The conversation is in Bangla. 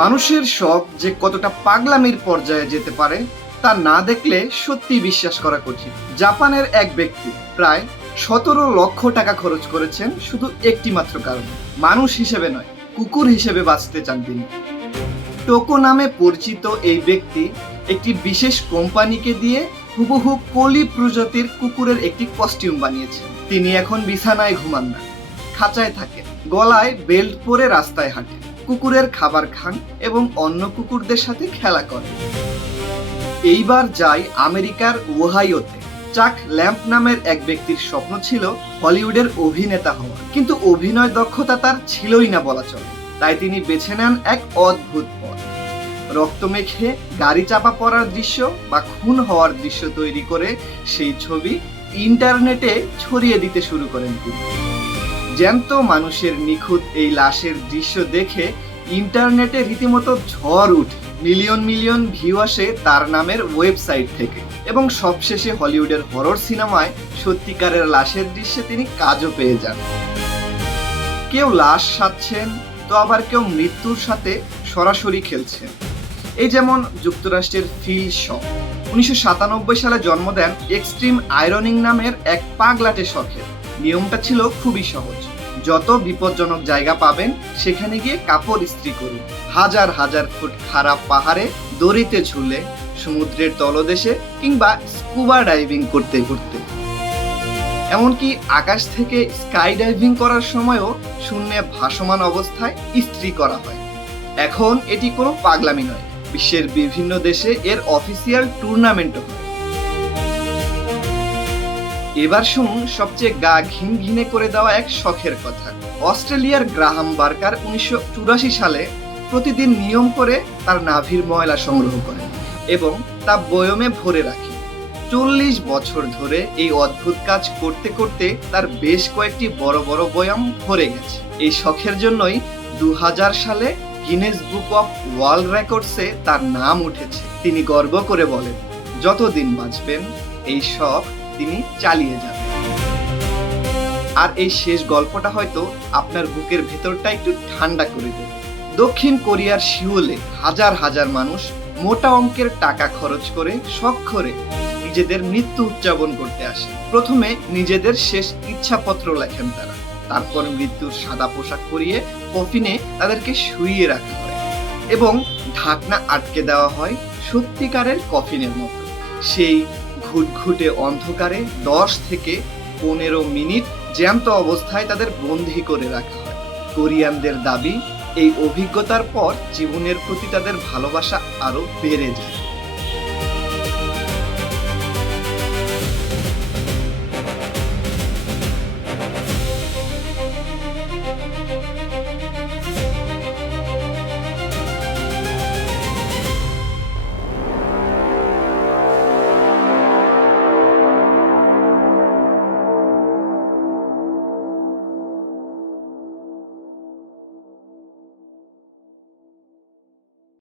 মানুষের শখ যে কতটা পাগলামির পর্যায়ে যেতে পারে তা না দেখলে সত্যি বিশ্বাস করা কঠিন। জাপানের এক ব্যক্তি প্রায় 17 লক্ষ টাকা খরচ করেছেন শুধু একটি মাত্র কারণে, মানুষ হিসেবে নয়, কুকুর হিসেবে বাঁচতে চান তিনি। টোকো নামে পরিচিত এই ব্যক্তি একটি বিশেষ কোম্পানিকে দিয়ে হুবহু কলি প্রজাতির কুকুরের একটি কস্টিউম বানিয়েছেন। তিনি এখন বিছানায় ঘুমান না, খাঁচায় থাকেন, গলায় বেল্ট পরে রাস্তায় হাঁটেন, কুকুরের খাবার খান এবং অন্য কুকুরদের সাথে খেলা করেন। এইবার যাই আমেরিকার ওহাইওতে। চাক ল্যাম্প নামের এক ব্যক্তির স্বপ্ন ছিল হলিউডের অভিনেতা হওয়া, কিন্তু অভিনয় দক্ষতা তার ছিলই না বলা চলে। তাই তিনি বেছে নেন এক অদ্ভুত পথ। রক্ত মেখে গাড়ি চাপা পড়ার দৃশ্য বা খুন হওয়ার দৃশ্য তৈরি করে সেই ছবি ইন্টারনেটে ছড়িয়ে দিতে শুরু করেন তিনি। জ্যান্ত মানুষের নিখুঁত এই লাশের দৃশ্য দেখে ইন্টারনেটে রীতিমতো ঝড় উঠে। মিলিয়ন মিলিয়ন ভিউ আসে তার নামের ওয়েবসাইট থেকে এবং সবশেষে হলিউডের হরর সিনেমায় সত্যিকারের লাশের দৃশ্যে তিনি কাজও পেয়ে যান। কেউ লাশ সাজছেন, তো আবার কেউ মৃত্যুর সাথে সরাসরি খেলছেন। এই যেমন যুক্তরাষ্ট্রের ফিল শ 1997 সালে জন্ম দেন এক্সট্রিম আয়রনিং নামের এক পাগলাটে শখের। নিয়মটা ছিল খুবই সহজ, যত বিপজ্জনক জায়গা পাবেন সেখানে গিয়ে কাপড় ইস্ত্রি করুন। হাজার হাজার ফুট খারাপ পাহাড়ে দড়িতে ঝুলে, সমুদ্রের তলদেশে কিংবা স্কুবা ডাইভিং করতে করতে, এমনকি আকাশ থেকে স্কাই ডাইভিং করার সময়ও শূন্যে ভাসমান অবস্থায় ইস্ত্রি করা হয়। এখন এটি কোনো পাগলামি নয়, বিশ্বের বিভিন্ন দেশে এর অফিসিয়াল টুর্নামেন্টও হয়। এবার শুনুন সবচেয়ে গা ঘিন ঘিনে করে দেওয়া এক শখের কথা। অস্ট্রেলিয়ার গ্রাহাম বার্কার 1984 সালে প্রতিদিন নিয়ম করে তার নাভির ময়লা সংগ্রহ করেন এবং তা বয়মে ভরে রাখেন। 40 বছর ধরে এই অদ্ভুত কাজ করতে করতে তার বেশ কয়েকটি বড় বড় বয়াম ভরে গেছে। এই শখের জন্যই 2000 সালে গিনেস বুক অফ ওয়ার্ল্ড রেকর্ডসে তার নাম উঠেছে। তিনি গর্ব করে বলেন, যতদিন বাঁচবেন এই শখ তিনি চালিয়ে যাবেন। আর এই শেষ গল্পটা হয়তো আপনার বুকের ভেতরটা একটু ঠান্ডা করে দেবে। দক্ষিণ কোরিয়ার সিউলে হাজার হাজার মানুষ মোটা অঙ্কের টাকা খরচ করে শখ করে নিজেদের মৃত্যু উদযাপন করতে আসে। প্রথমে নিজেদের শেষ ইচ্ছাপত্র লেখেন তারা, তারপর মৃত্যুর সাদা পোশাক পরিয়ে কফিনে তাদেরকে শুইয়ে রাখা হয় এবং ঢাকনা আটকে দেওয়া হয় সত্যিকারের কফিনের মতো। সেই ঘুটঘুটে অন্ধকারে 10 থেকে 15 মিনিট জ্যান্ত অবস্থায় তাদের বন্দী করে রাখা হয়। কোরিয়ানদের দাবি, এই অভিজ্ঞতার পর জীবনের প্রতি তাদের ভালোবাসা আরো বেড়ে যায়।